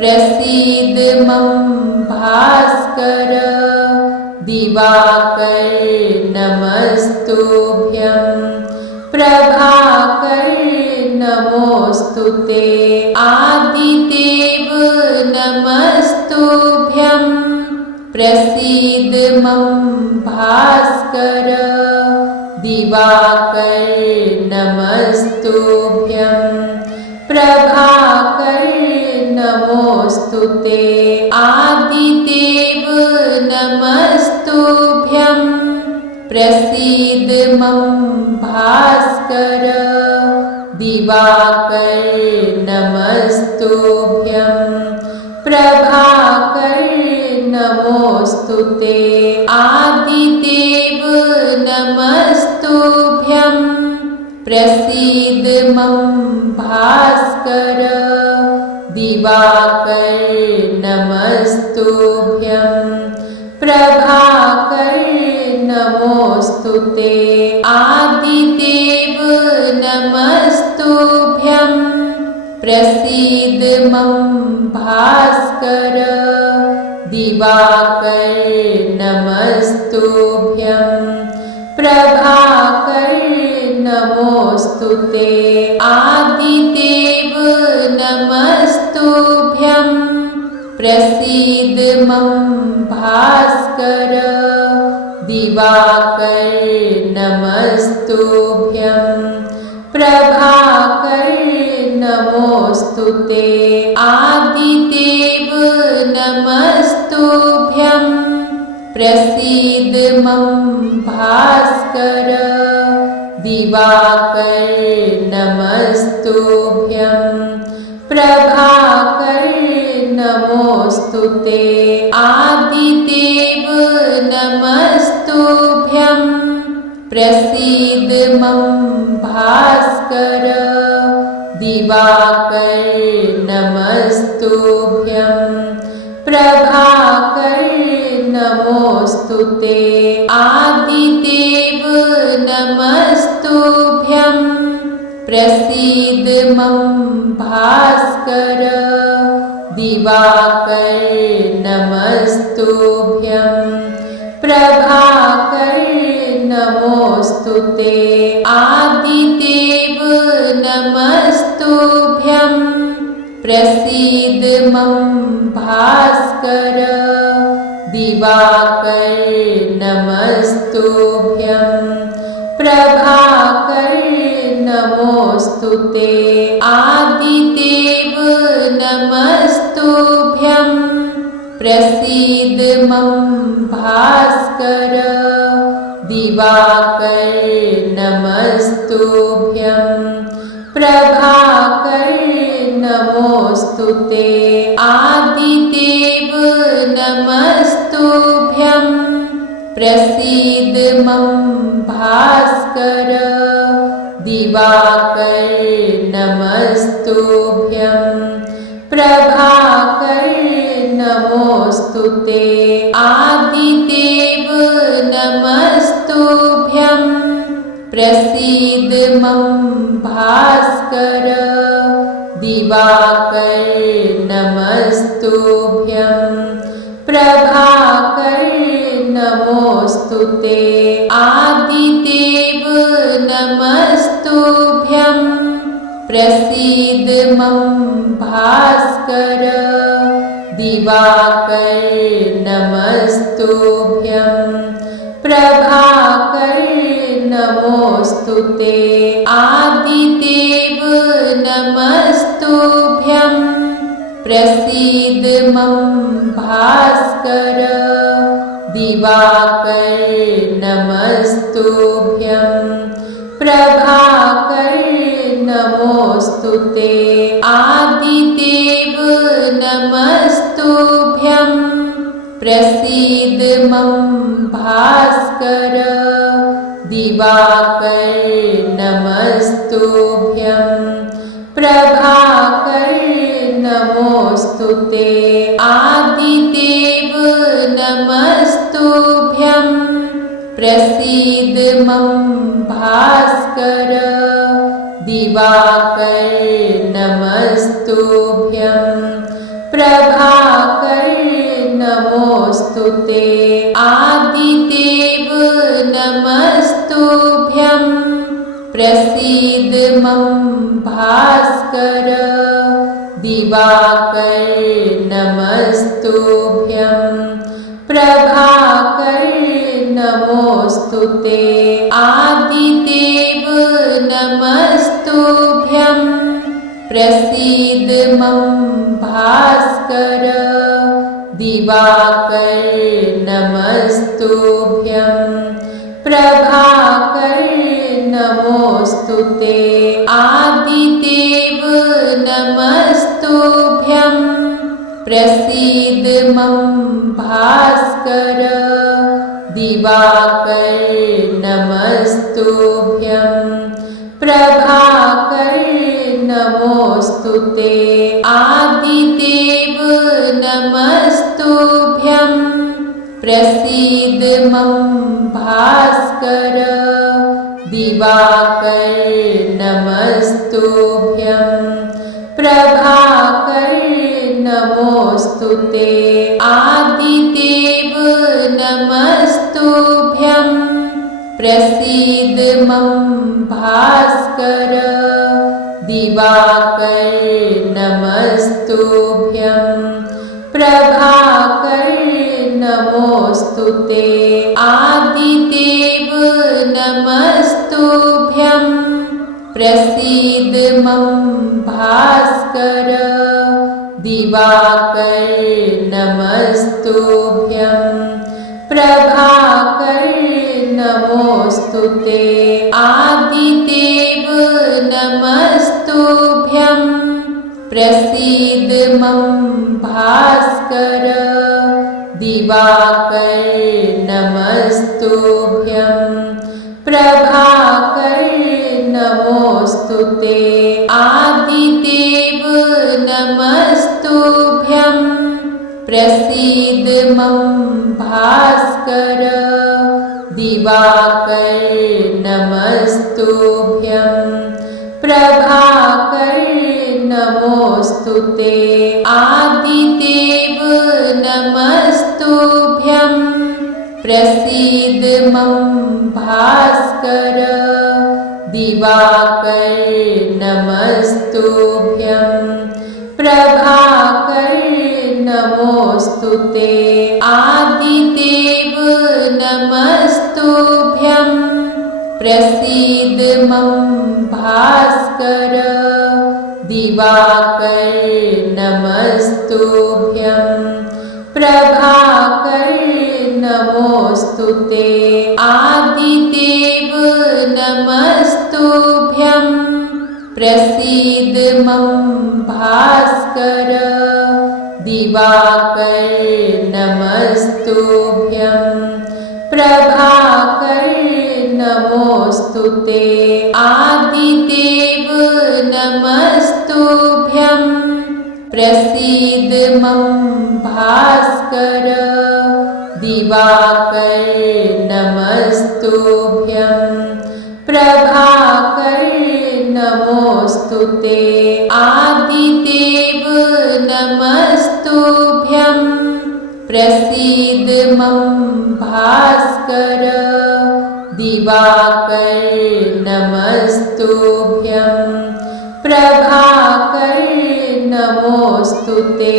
प्रसीद मम भास्कर दिवाकर नमस्तुभ्यं प्रभाकर नमोस्तुते आदिदेव नमस्तुभ्यं प्रसीद मम भास्कर दिवाकर नमस्तुभ्यं प्रभाकर नमोस्तुते आदिदेव नमस्तुभ्यं प्रसीद मम भास्कर दिवाकर नमस्तुभ्यं प्रभाकर नमोस्तुते आदिदेव नमस्तुभ्यं प्रसीद मम भास्कर दिवाकर नमस्तुभ्यं प्रभाकर नमोस्तुते आदिदेव नमस्तुभ्यं प्रसीद मम भास्कर दिवाकर नमस्तुभ्यं प्रभाकर नमोस्तुते आदिदेव नमस्तुभ्यं प्रसीद मम भास्कर दिवाकर नमस्तुभ्यं प्रभाकर नमोस्तुते आदिदेव नमस्तुभ्यं प्रसीद मम भास्कर दिवाकर नमस्तुभ्यं प्रभाकर नमोस्तुते आदिदेव नमस्तुभ्यं प्रसीद मम भास्कर दिवाकर नमस्तुभ्यं प्रभाकर नमोस्तुते आदिदेव नमस्तुभ्यं प्रसीद मम भास्कर दिवाकर नमस्तुभ्यं प्रभाकर नमोस्तुते आदिदेव नमस्तुभ्यं प्रसीद मम भास्कर दिवाकर नमस्तुभ्यं प्रभाकर नमोस्तुते आदिदेव नमस्तुभ्यं प्रसीद मम भास्कर दिवाकर नमस्तुभ्यं प्रभाकर नमोस्तुते आदिदेव नमस्तुभ्यं प्रसीद मम भास्कर दिवाकर नमस्तुभ्यं प्रभाकर नमोस्तुते आदिदेव नमस्तुभ्यं प्रसीद मम भास्कर दिवाकर नमस्तुभ्यं प्रभाकर नमोस्तुते आदिदेव नमस्तुभ्यं प्रसीद मम भास्कर दिवाकर नमस्तुभ्यं प्रभाकर नमोस्तुते आदिदेव नमस्तुभ्यं प्रसीद मम भास्कर दिवाकर नमस्तुभ्यं प्रभाकर नमोस्तुते आदिदेव नमस्तुभ्यं प्रसीद मम भास्कर दिवाकर नमस्तुभ्यं प्रभाकर नमोस्तुते आदिदेव नमस्तुभ्यं प्रसीद मम भास्कर दिवाकर नमस्तुभ्यं प्रभाकर नमोस्तुते। आदिदेव नमस्तुभ्यं प्रसीद मम भास्कर। दिवाकर नमस्तुभ्यं प्रभाकर नमोस्तुते। आदिदेव नमस्तुभ्यं प्रसीद मम भास्कर। दिवाकर नमस्तुभ्यं प्रभाकर नमोस्तुते। आदिदेव नमस्तुभ्यं प्रसीद मम भास्कर। दिवाकर नमस्तुभ्यं प्रभाकर नमोस्तुते। आदिदेव नमस्तुभ्यं प्रसीद मम भास्कर। दिवाकर नमस्तुभ्यं प्रभाकर नमोस्तुते। आदिदेव नमस्तुभ्यं प्रसीद मम भास्कर। दिवाकर नमस्तुभ्यं प्रभाकर नमोस्तुते। आदिदेव नमस्तुभ्यं प्रसीद मम भास्कर। दिवाकर नमस्तुभ्यं प्रभाकर नमोस्तुते। आदिदेव नमस्तुभ्यं प्रसीद मम भास्कर। दिवाकर नमस्तुभ्यं प्रभाकर नमोस्तुते। आदिदेव नमस्तुभ्यं प्रसीद मम भास्कर। दिवाकर नमस्तुभ्यं प्रभाकर नमोस्तुते। आदिदेव नमस्तुभ्यं प्रसीद मम भास्कर। दिवाकर नमस्तुभ्यं प्रभाकर नमोस्तुते। आदिदेव नमस्तुभ्यं प्रसीद मम भास्कर। दिवाकर नमस्तुभ्यं प्रभाकर नमोस्तुते। आदिदेव नमस्तुभ्यं प्रसीद मम भास्कर। दिवाकर नमस्तुभ्यं प्रभाकर नमोस्तुते। आदिदेव नमस्तुभ्यं प्रसीद मम भास्कर। दिवाकर नमस्तुभ्यं प्रभाकर नमोस्तुते। आदिदेव नमस्तुभ्यं प्रसीद मम भास्कर। दिवाकर नमस्तुभ्यं प्रभाकर नमोस्तुते।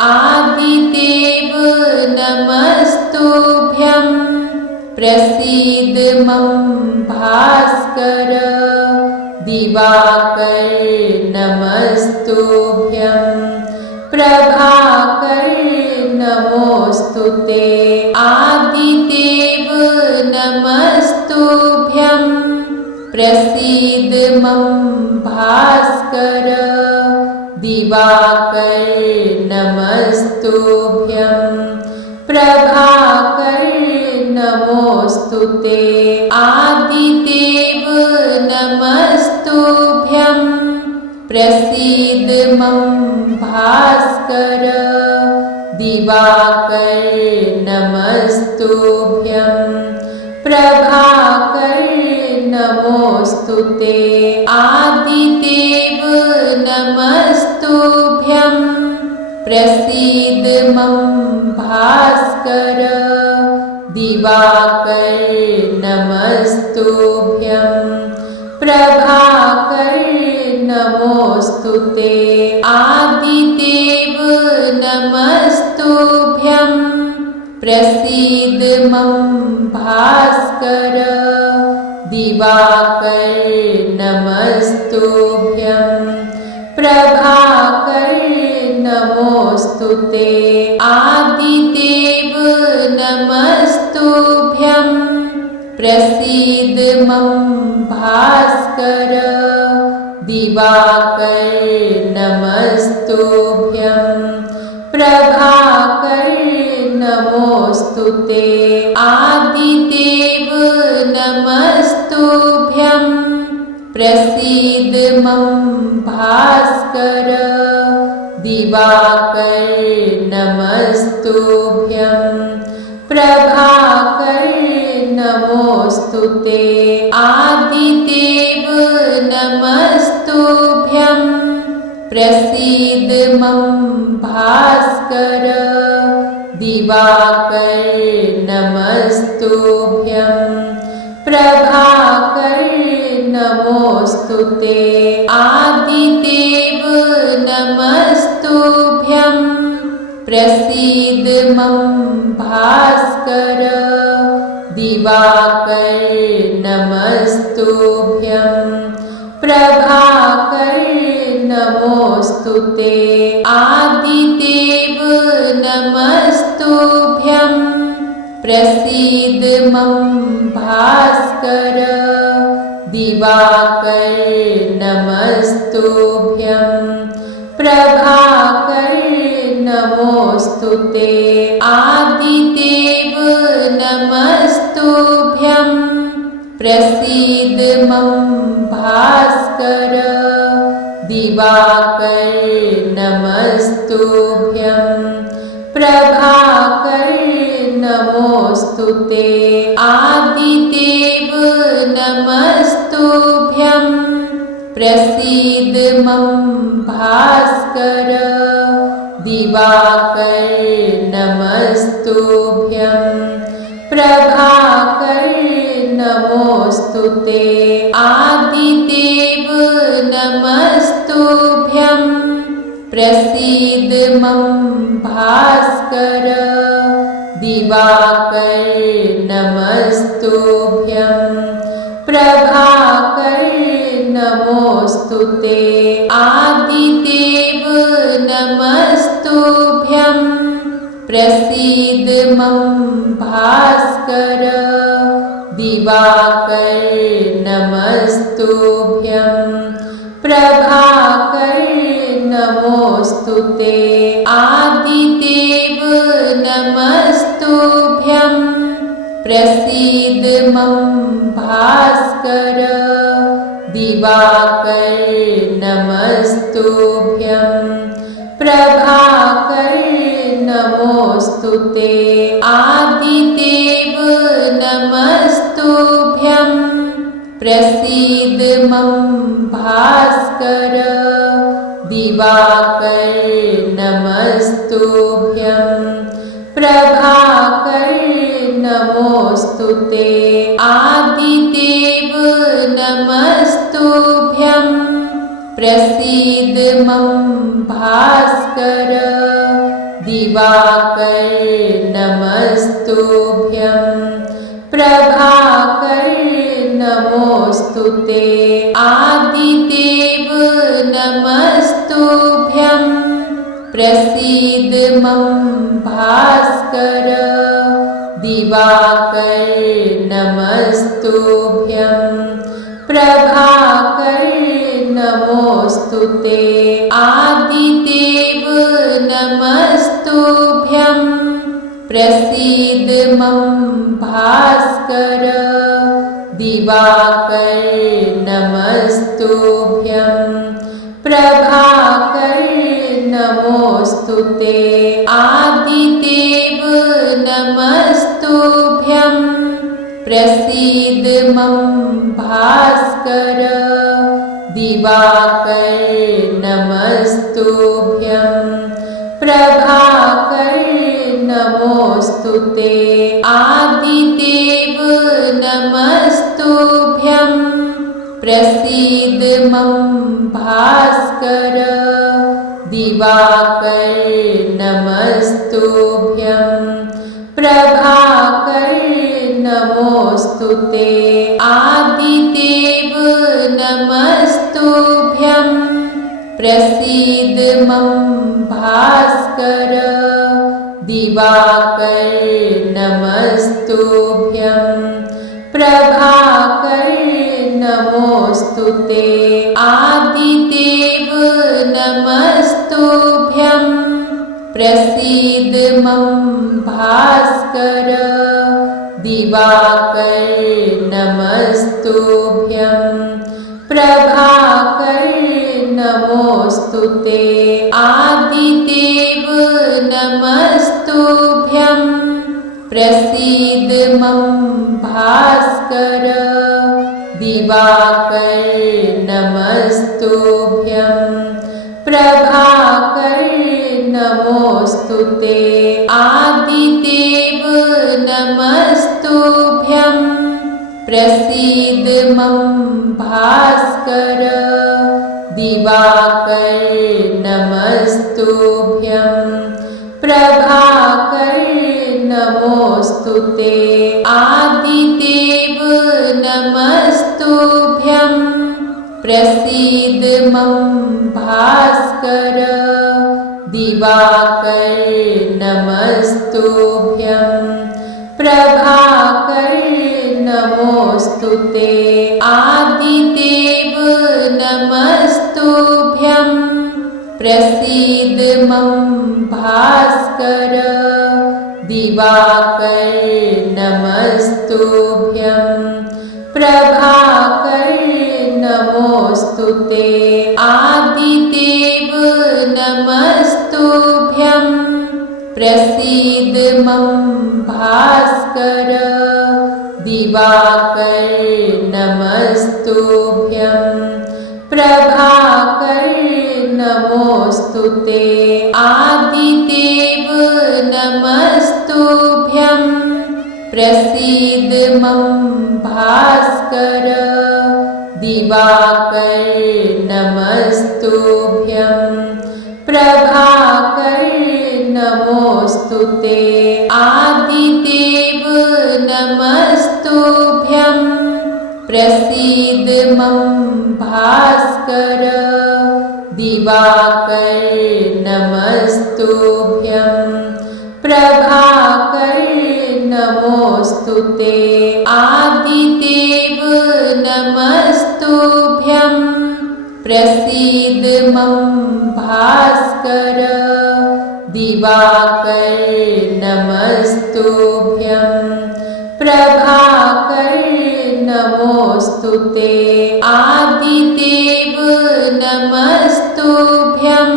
आदिदेव नमस्तुभ्यं प्रसीद मम भास्कर। दिवाकर नमस्तुभ्यं प्रभाकर नमोस्तुते। आदिदेव नमस्तुभ्यं प्रसीद मम भास्कर। दिवाकर नमस्तुभ्यं प्रभाकर नमोस्तुते। आदिदेव नमस्तुभ्यं प्रसीद मम भास्कर। दिवाकर नमस्तुभ्यं प्रभाकर नमोस्तुते। आदिदेव नमस्तुभ्यं प्रसीद मम भास्कर दिवाकर नमस्तुभ्यं प्रभाकर नमोस्तुते आदिदेव नमस्तुभ्यं प्रसीद मम भास्कर दिवाकर नमस्तुभ्यं प्रभाकर नमोस्तुते आदिदेव नमस्तुभ्यं प्रसीद मम भास्कर दिवाकर नमस्तुभ्यं प्रभाकर नमोस्तुते आदिदेव नमस्तुभ्यं प्रसीद मम भास्कर दिवाकर नमस्तुभ्यं प्रभाकर नमोस्तुते आदिदेव नमस्तुभ्यं प्रसीद मम भास्कर दिवाकर नमस्तुभ्यं प्रभाकर नमोस्तुते आदिदेव नमस्तुभ्यं प्रसीद मम भास्कर दिवाकर नमस्तुभ्यं प्रभाकर नमोस्तुते आदिदेव नमस्तुभ्यं प्रसीद मम भास्कर दिवाकर नमस्तुभ्यं प्रभाकर नमोस्तुते आदिदेव नमस्तुभ्यं प्रसीद मम भास्कर दिवाकर नमस्तुभ्यं प्रभाकर नमोस्तुते आदिदेव नमस्तुभ्यं प्रसीद मम भास्कर दिवाकर नमस्तुभ्यं प्रभाकर नमोस्तुते आदिदेव नमस्तुभ्यं प्रसीद मम भास्कर दिवाकर नमस्तुभ्यं प्रभाकर नमोस्तुते आदिदेव नमस्तुभ्यं प्रसीद मम भास्कर दिवाकर नमस्तुभ्यं प्रभाकर नमोस्तुते आदिदेव नमस्तुभ्यं प्रसीद मम भास्कर दिवाकर नमस्तुभ्यं प्रभाकर नमोस्तुते आदिदेव नमस्तुभ्यं प्रसीद मम भास्कर दिवाकर नमस्तुभ्यं प्रभाकर नमोस्तुते आदिदेव नमस्तुभ्यं प्रसीद मम भास्कर दिवाकर नमस्तुभ्यं प्रभाकर नमोस्तुते आदिदेव नमस्तुभ्यं प्रसीद मम भास्कर दिवाकर नमस्तुभ्यं प्रभाकर नमोस्तुते आदिदेव नमस्तुभ्यं प्रसीद मम भास्कर दिवाकर नमस्तुभ्यं प्रभाकर नमोस्तुते आदिदेव नमस्तुभ्यं प्रसीद मम भास्कर दिवाकर नमस्तुभ्यं प्रभाकर नमोस्तुते। आदिदेव नमस्तुभ्यं प्रसीद मम भास्कर। दिवाकर नमस्तुभ्यं प्रभाकर नमोस्तुते। आदिदेव नमस्तुभ्यं प्रसीद मम भास्कर। दिवाकर नमस्तुभ्यं प्रभाकर नमोस्तुते। आदिदेव नमस्तुभ्यं प्रसीद मम भास्कर। दिवाकर नमस्तुभ्यं प्रभाकर नमोस्तुते। आदिदेव नमस्तुभ्यं प्रसीद मम भास्कर। दिवाकर नमस्तुभ्यं प्रभाकर नमोस्तुते। आदिदेव नमस्तुभ्यं प्रसीद मम भास्कर। दिवाकर नमस्तुभ्यं प्रभाकर नमोस्तुते। आदिदेव नमस्तुभ्यं प्रसीद मम भास्कर। दिवाकर नमस्तुभ्यं प्रभाकर नमोस्तुते। आदिदेव नमस्तुभ्यं प्रसीद मम भास्कर। दिवाकर नमस्तुभ्यं प्रभाकर नमोस्तुते। आदिदेव नमस्तुभ्यं प्रसीद मम भास्कर। दिवाकर नमस्तुभ्यं प्रभाकर नमोस्तुते। आदिदेव नमस्तुभ्यं प्रसीद मम भास्कर। दिवाकर नमस्तुभ्यं प्रभाकर नमोस्तुते। आदिदेव नमस्तुभ्यं प्रसीद मम भास्कर। दिवाकर नमस्तुभ्यं प्रभाकर नमोस्तुते। आदिदेव नमस्तुभ्यं प्रसीद मम भास्कर। दिवाकर नमस्तुभ्यं प्रभाकर नमोस्तुते। आदिदेव नमस्तुभ्यं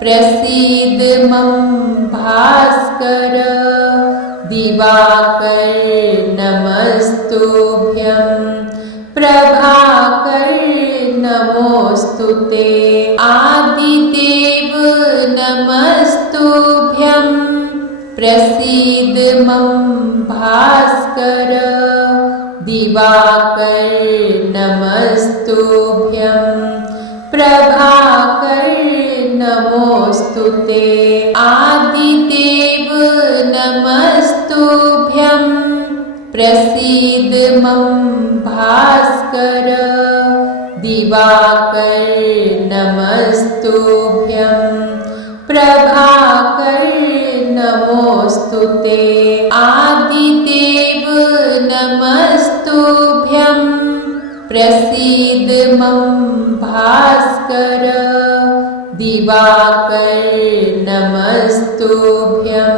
प्रसीद मम भास्कर। दिवाकर नमस्तुभ्यं प्रभाकर नमोस्तुते। आदिदेव नमस्तुभ्यं प्रसीद मम भास्कर। दिवाकर नमस्तुभ्यं प्रभाकर नमोस्तुते। आदिदेव नमस्तुभ्यं प्रसीद मम भास्कर। दिवाकर नमस्तुभ्यं प्रभाकर नमोस्तुते। आदिदेव नमस्तुभ्यं प्रसीद मम भास्कर। दिवाकर नमस्तुभ्यं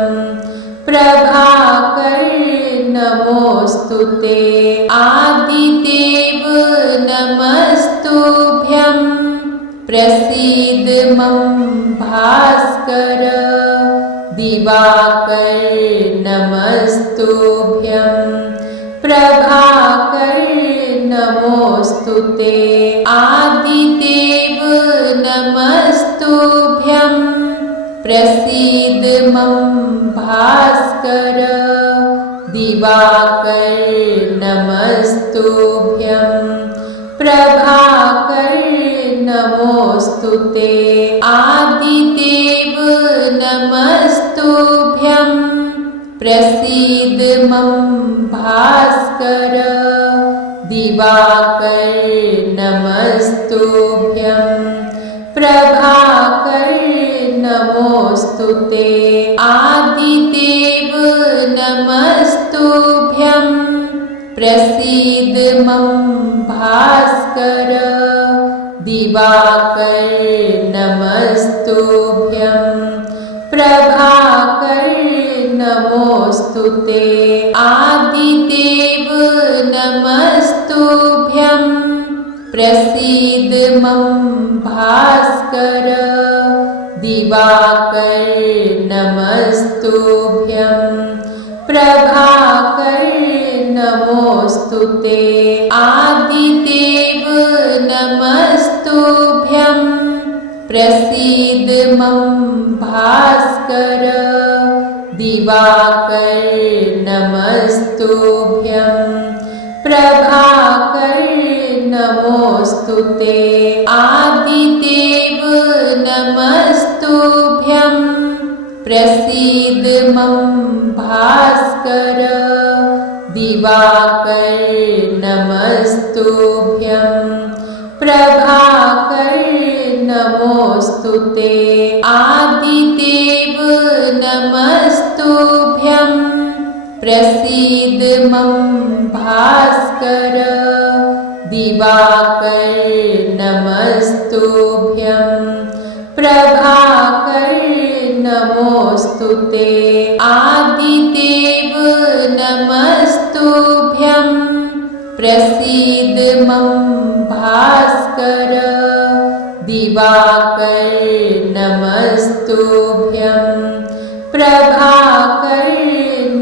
प्रभाकर नमोस्तुते। आदिदेव नमस्तुभ्यं प्रसीद मम भास्कर। दिवाकर नमस्तुभ्यं प्रभाकर नमोस्तुते। आदिदेव नमस्तुभ्यं प्रसीद नमस्तुभ्यं प्रभाकर नमोस्तुते आदिदेव नमस्तुभ्यं प्रसीद मम भास्कर दिवाकर नमस्तुभ्यं प्रभाकर नमोस्तुते आदिदेव नमस्तुभ्यं प्रसीद मम भास्कर दिवाकर नमस्तुभ्यं प्रभाकर नमोस्तुते आदिदेव नमस्तुभ्यं प्रसीद मम भास्कर दिवाकर नमस्तुभ्यं प्रभाकर नमोस्तुते आदिदेव नमस्तुभ्यं प्रसीद मम भास्कर दिवाकर नमस्तुभ्यं प्रभाकर नमोस्तुते आदिदेव नमस्तुभ्यं प्रसीद मम भास्कर दिवाकर नमस्तुभ्यं प्रभाकर नमोस्तुते आदिदेव नमस्तुभ्यं प्रसीद मम भास्कर दिवाकर नमस्तुभ्यं प्रभाकर नमोस्तुते आदिदेव नमस्तुभ्यं प्रसीद मम भास्कर दिवाकर नमस्तुभ्यं प्रभाकर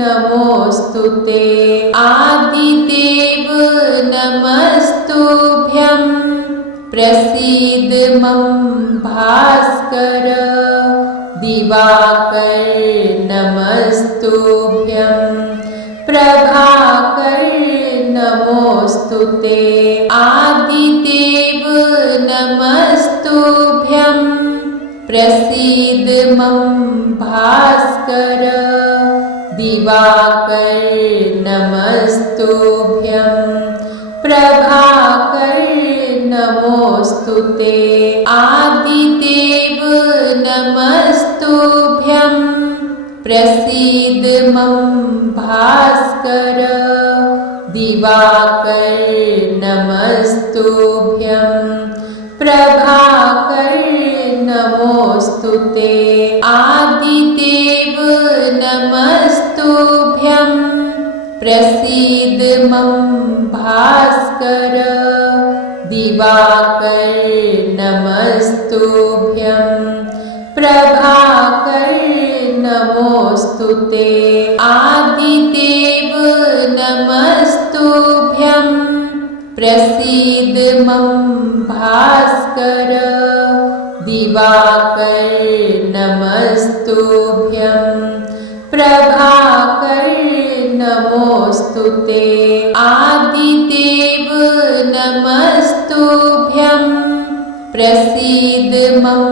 नमोस्तुते आदिदेव नमस्तुभ्यं प्रसीद मम भास्कर दिवाकर नमस्तुभ्यं प्रभाकर नमोस्तुते आदिदेव नमस्तुभ्यं प्रसीद मम भास्कर दिवाकर नमस्तुभ्यं प्रभाकर नमोस्तुते आदिदेव नमस्तुभ्यं प्रसीद मम भास्कर दिवाकर नमस्तुभ्यं प्रभाकर नमोस्तुते आदिदेव नमस्तुभ्यं प्रसीद मम भास्कर दिवाकर नमस्तुभ्यं प्रभाकर नमोस्तुते आदिदेव नमस्तुभ्यं प्रसीद मम भास्कर दिवाकर नमस्तुभ्यं प्रभाकर नमोस्तुते आदिदेव नमस्तुभ्यं प्रसीद मम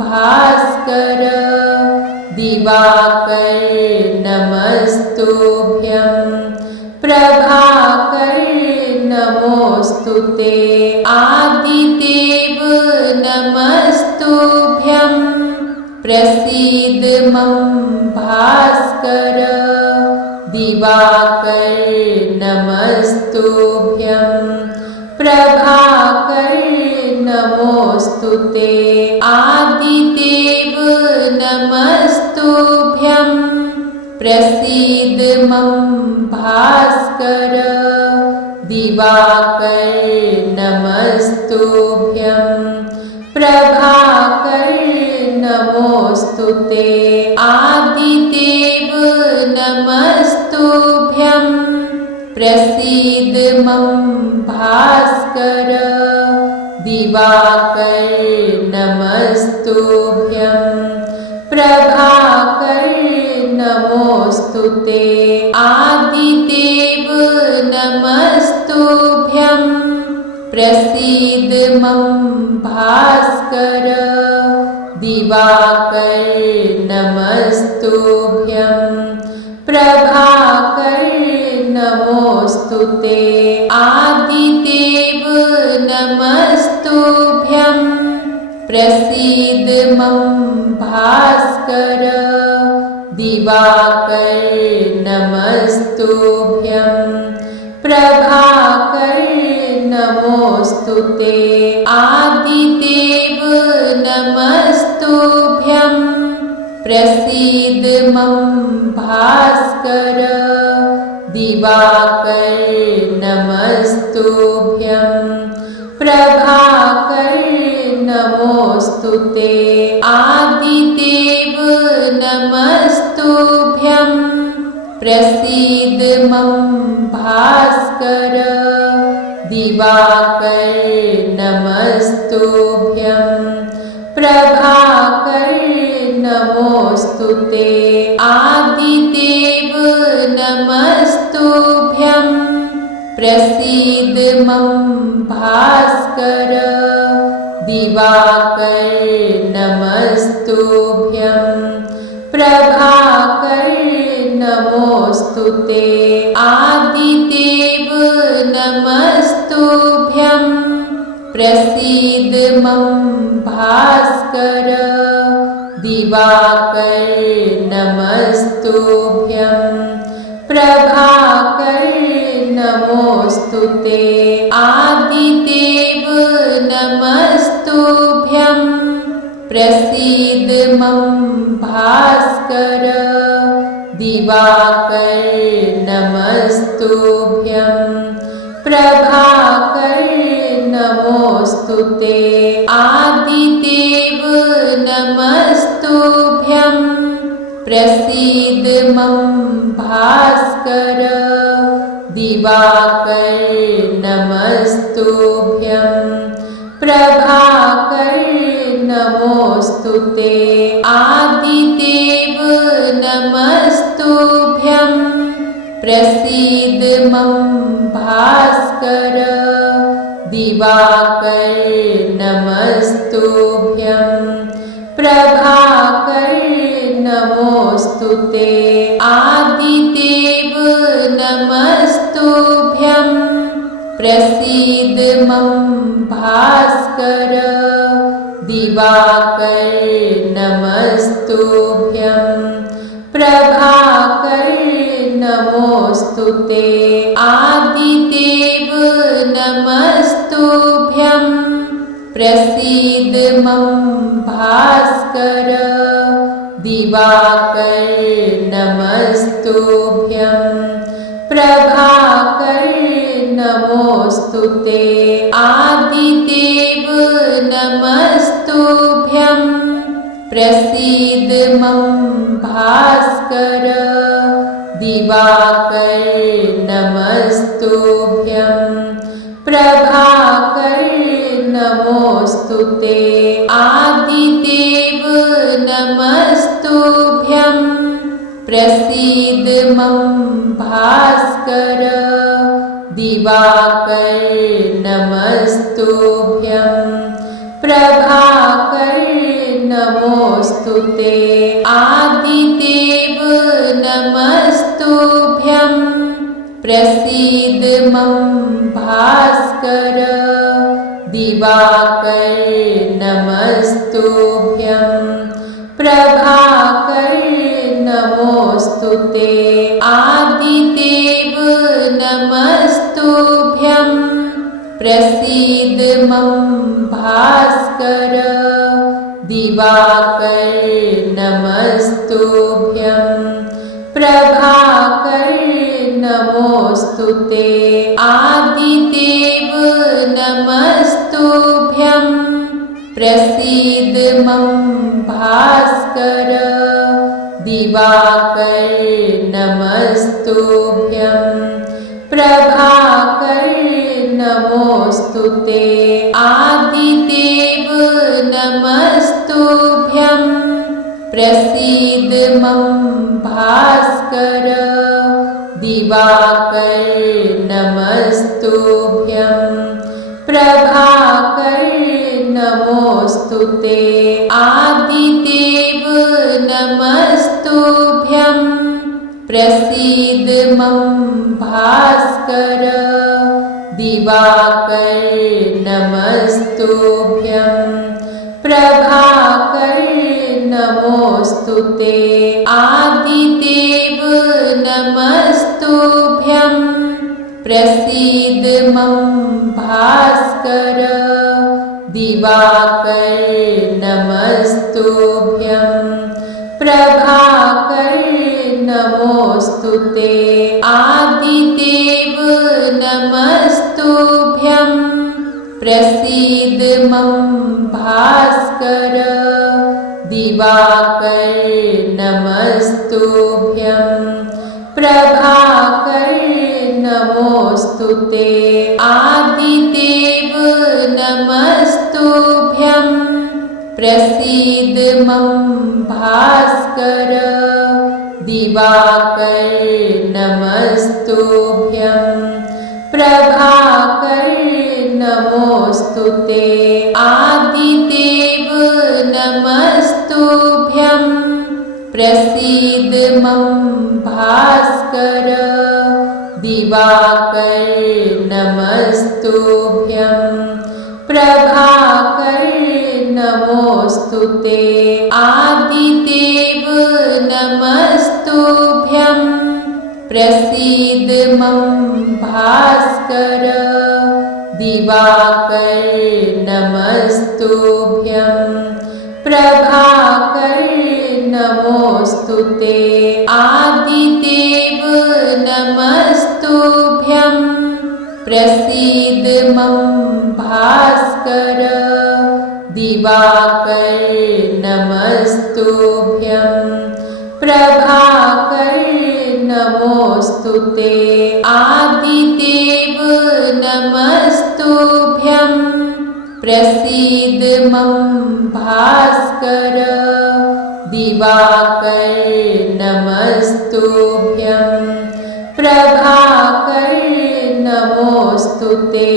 भास्कर दिवाकर नमस्तुभ्यं प्रभाकर नमोस्तुते आदिदेव नमस्तुभ्यं प्रसीद मम भास्कर दिवाकर नमस्तुभ्यं प्रभाकर नमोस्तुते आदिदेव नमस्तुभ्यं प्रसीद मम भास्कर दिवाकर नमस्तुभ्यं प्रभाकर नमोस्तुते आदिदेव नमस्तुभ्यं प्रसीद मम भास्कर दिवाकर नमस्तुभ्यं प्रभाकर नमोस्तुते आदिदेव नमस्तुभ्यं प्रसीदमं भास्कर दिवाकर नमस्तुभ्यं प्रभाकर नमोस्तुते आदिदेव नमस्तुभ्यं प्रसीदमं भास्कर दिवाकर नमस्तुभ्यं प्रभाकर नमोस्तुते आदिदेव नमस्तुभ्यं प्रसीदमं भास्कर दिवाकर नमस्तुभ्यं प्रभाकर नमोस्तुते आदिदेव नमस्तुभ्यं प्रसीदमं भास्कर दिवाकर नमस्तुभ्यं प्रभाकर नमोस्तुते आदिदेव नमस्तुभ्यं प्रसीदमं भास्कर दिवाकर नमस्तुभ्यं प्रभाकर नमोस्तुते आदिदेव नमस्तुभ्यं प्रसीदमं भास्कर दिवाकर नमस्तुभ्यं प्रभाकर नमोस्तुते आदिदेव नमस्तुभ्यं प्रसीदमं भास्कर दिवाकर नमस्तुभ्यं प्रभाकर नमोस्तुते आदिदेव नमस्तुभ्यं प्रसीदमं भास्कर दिवाकर नमस्तुभ्यं प्रभाकर नमोस्तुते आदिदेव नमस्तुभ्यं प्रसीदमं भास्कर दिवाकर नमस्तुभ्यं प्रभाकर नमोस्तुते आदिदेव नमस्तुभ्यं प्रसीदमं भास्कर दिवाकर नमस्तुभ्यं प्रभाकर नमोस्तुते आदिदेव नमस्तुभ्यं प्रसीदमं भास्कर दिवाकर नमस्तुभ्यं प्रभाकर नमोस्तुते आदिदेव नमस्तुभ्यं प्रसीदमं भास्कर दिवाकर नमस्तुभ्यं प्रभाकर नमोस्तुते आदिदेव नमस्तुभ्यं प्रसीदमं भास्कर दिवाकर नमस्तुभ्यं प्रभाकर नमोस्तुते आदिदेव नमस्तुभ्यं प्रसीदमं भास्कर दिवाकर नमस्तुभ्यं प्रभाकर नमोस्तुते आदिदेव नमस्तुभ्यं प्रसीदमं भास्कर दिवाकर नमस्तुभ्यं प्रभाकर नमोस्तुते आदिदेव नमस्तुभ्यं प्रसीदमं भास्कर दिवाकर नमस्तुभ्यं प्रभाकर नमोस्तुते आदिदेव नमस्तुभ्यं प्रसीदमं भास्कर दिवाकर नमस्तुभ्यं प्रभाकर नमोऽस्तुते। आदिदेव नमस्तुभ्यं प्रसीद मम भास्कर। दिवाकर नमस्तुभ्यं प्रभाकर नमोऽस्तुते। आदिदेव नमस्तुभ्यं प्रसीद मम भास्कर। दिवाकर नमस्तुभ्यं प्रभाकर नमोऽस्तुते। आदिदेव नमस्तुभ्यं प्रसीद मम भास्कर। दिवाकर नमस्तुभ्यं प्रभाकर नमोऽस्तुते। आदिदेव नमस्तुभ्यं प्रसीद मम भास्कर। दिवाकर नमस्तुभ्यं प्रभाकर नमोऽस्तुते। आदिदेव नमस्तुभ्यं प्रसीद मम भास्कर। दिवाकर नमस्तुभ्यं प्रभाकर नमोऽस्तुते। आदिदेव नमस्तुभ्यं प्रसीद मम भास्कर। दिवाकर नमस्तुभ्यं प्रभाकर नमोऽस्तुते। आदिदेव नमस्तुभ्यं प्रसीद मम भास्कर। दिवाकर नमस्तुभ्यं प्रभाकर नमोऽस्तुते। आदिदेव नमस्तुभ्यं प्रसीद मम भास्कर। दिवाकर नमस्तुभ्यं प्रभाकर नमोऽस्तुते।